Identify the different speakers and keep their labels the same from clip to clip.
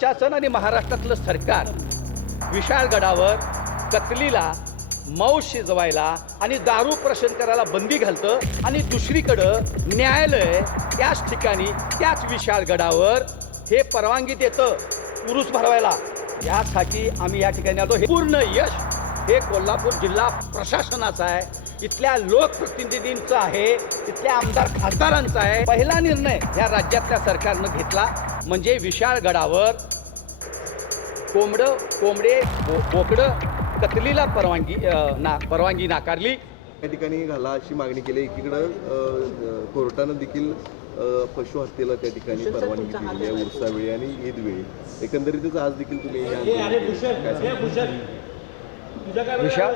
Speaker 1: प्रशासन आणि महाराष्ट्रातलं सरकार विशाळगडावर कतलीला मऊ शिजवायला आणि दारू प्रशन करायला बंदी घालतं आणि दुसरीकडं न्यायालय त्याच ठिकाणी त्याच विशाळगडावर हे परवानगी देतं पुरुष भरवायला. यासाठी आम्ही या ठिकाणी आलो. हे पूर्ण यश हे कोल्हापूर जिल्हा प्रशासनाचं आहे. इथल्या लोकप्रतिनिधींचं आहे. इथल्या आमदार खासदारांचं आहे. पहिला निर्णय या राज्यातल्या सरकारनं घेतला. म्हणजे विशाळगडावर कोंबडं कोंबडे बो बोकडं कतलीला परवानगी ना परवानगी नाकारली.
Speaker 2: या ठिकाणी घाला अशी मागणी केली. एकीकडं कोर्टानं देखील पशु हत्येला त्या ठिकाणी परवानगी दिली आहे. उरसावेळी आणि ईदवेळी एकंदरीतच आज देखील तुम्ही?
Speaker 1: विशाळ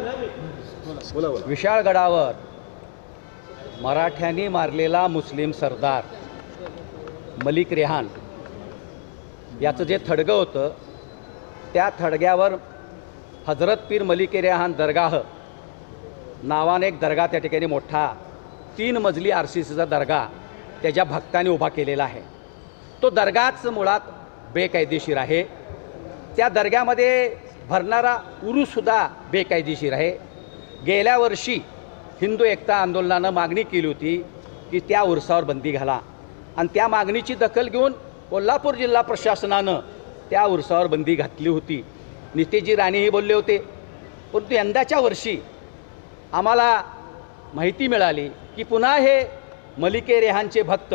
Speaker 2: बोला बोला.
Speaker 1: विशाळगडावर मराठ्यांनी मारलेला मुस्लिम सरदार मलिक रेहान. याचं जे थडगं होतं त्या थडग्यावर हजरत पीर मलिक रेहान दर्गाह नावाने एक दर्गा त्या ठिकाणी मोठा तीन मजली आर सी सीचा दर्गा त्याच्या भक्तांनी उभा केलेला आहे. तो दर्गाच मुळात बेकायदेशीर आहे. त्या दर्ग्यामध्ये भरणारा उरूसुद्धा बेकायदेशीर आहे. गेल्या वर्षी हिंदू एकता आंदोलनानं मागणी केली होती की त्या उरसावर बंदी घाला. आणि त्या मागणीची दखल घेऊन कोल्हापूर जिल्हा प्रशासनानं त्या उरसावर बंदी घातली होती. नितेजी राणेही बोलले होते. परंतु यंदाच्या वर्षी आम्हाला माहिती मिळाली की पुन्हा हे मलिके रेहानचे भक्त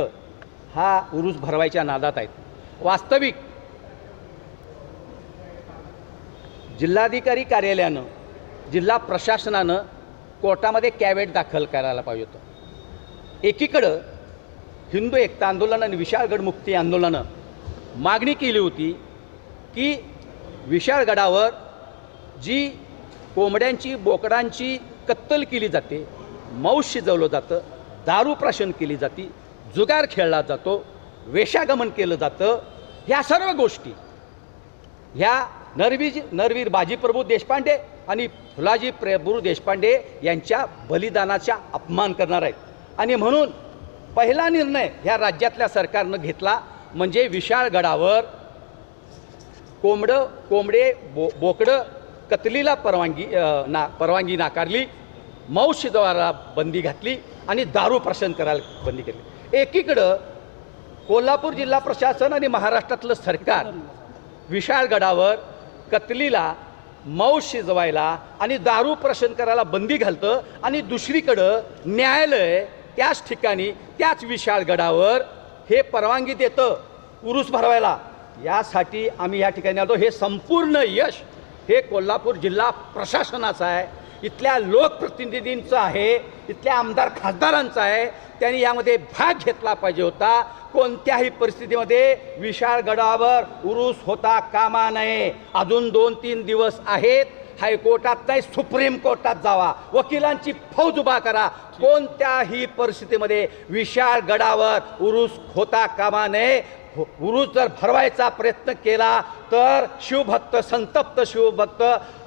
Speaker 1: हा उरूस भरवायच्या नादात आहेत. वास्तविक जिल्हाधिकारी कार्यालयानं जिल्हा प्रशासनानं कोर्टामध्ये कॅवेट दाखल करायला पाहिजे होतं. एकीकडं हिंदू एकता आंदोलन आणि विशाळगड मुक्ती आंदोलनानं मागणी केली होती की विशाळगडावर जी कोंबड्यांची बोकडांची कत्तल केली जाते मांस शिजवलं जातं दारू प्राशन केली जाते जुगार खेळला जातो वेशागमन केलं जातं ह्या सर्व गोष्टी. ह्या नरवीर नरवीर बाजीप्रभू देशपांडे आणि फुलाजी प्रभू देशपांडे यांच्या बलिदानाचा अपमान करणार आहेत. आणि म्हणून पहिला निर्णय ह्या राज्यातल्या सरकारनं घेतला म्हणजे विशाळगडावर कोंबडं कोंबडे बो बोकडं कतलीला परवानगी ना परवानगी नाकारली मऊ शिजवायला बंदी घातली आणि दारू प्रशन करायला बंदी केली. एकीकडं कोल्हापूर जिल्हा प्रशासन आणि महाराष्ट्रातलं सरकार विशाळगडावर कतलीला मऊ शिजवायला आणि दारू प्रशन करायला बंदी घालतं आणि दुसरीकडं न्यायालय त्याच ठिकाणी त्याच विशाळ गडावर हे परवानगी देतं उरूस भरवायला. यासाठी आम्ही या ठिकाणी आलो. हे संपूर्ण यश हे कोल्हापूर जिल्हा प्रशासनाचं आहे. इथल्या लोकप्रतिनिधींचं आहे. इथल्या आमदार खासदारांचं आहे. त्यांनी यामध्ये भाग घेतला पाहिजे होता. कोणत्याही परिस्थितीमध्ये विशाळ गडावर उरूस होता कामा नये. अजून दोन तीन दिवस आहेत. हायकोर्टात नाही सुप्रीम कोर्टात जावा. वकिलांची फौज उभा करा. कोणत्याही परिस्थितीमध्ये विशाळ गडावर उरूस होता कामा नये हो, उरूस जर भरवायचा प्रयत्न केला तर शिवभक्त संतप्त शिवभक्त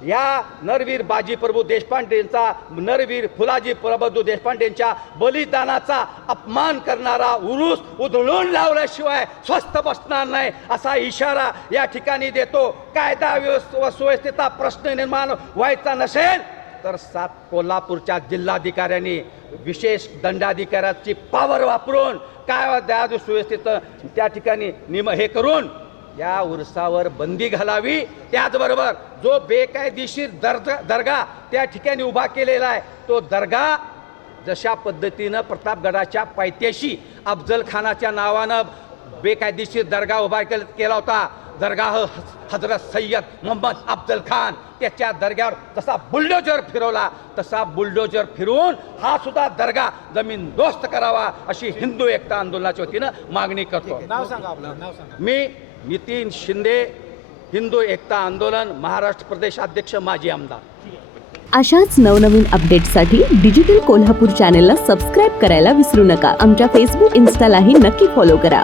Speaker 1: या नरवीर बाजीप्रभू देशपांडेंचा नरवीर फुलाजी प्रभू देशपांडेंच्या बलिदानाचा अपमान करणारा उरूस उधळून लावल्याशिवाय स्वस्थ बसणार नाही असा इशारा या ठिकाणी देतो. कायदा व्यवस्थ सुव्यवस्थेचा प्रश्न निर्माण व्हायचा नसेल तर सात कोल्हापूरच्या जिल्हाधिकाऱ्यांनी विशेष दंडाधिकाऱ्याची पावर वापरून काय हो, त्या सुव्यवस्थेचं त्या ठिकाणी निम हे करून या उरसावर बंदी घालावी. त्याचबरोबर जो बेकायदेशीर दर्ज दर्गा त्या ठिकाणी उभा केलेला आहे तो दर्गा जशा पद्धतीनं प्रतापगडाच्या पायथ्याशी अफजल खानाच्या नावानं बेकायदेशीर दर्गा उभा केला होता दर्गाह हजरत सय्यद मोहम्मद अफजल खान त्याच्या दर्ग्यावर जसा बुलडोजर फिरवला तसा बुलडोजर फिरवून हा सुद्धा दर्गा जमीन दोस्त करावा अशी हिंदू एकता आंदोलनाच्या वतीनं मागणी करतो.
Speaker 3: नाव सांगा आपलं नाव सांगा.
Speaker 1: मी नितीन शिंदे हिंदू एकता आंदोलन महाराष्ट्र प्रदेश अध्यक्ष माजी आमदार.
Speaker 4: अशाच नवनवीन अपडेट्ससाठी डिजिटल कोल्हापूर चॅनेलला सबस्क्राईब करायला विसरू नका. आमच्या फेसबुक इन्स्टालाही नक्की फॉलो करा.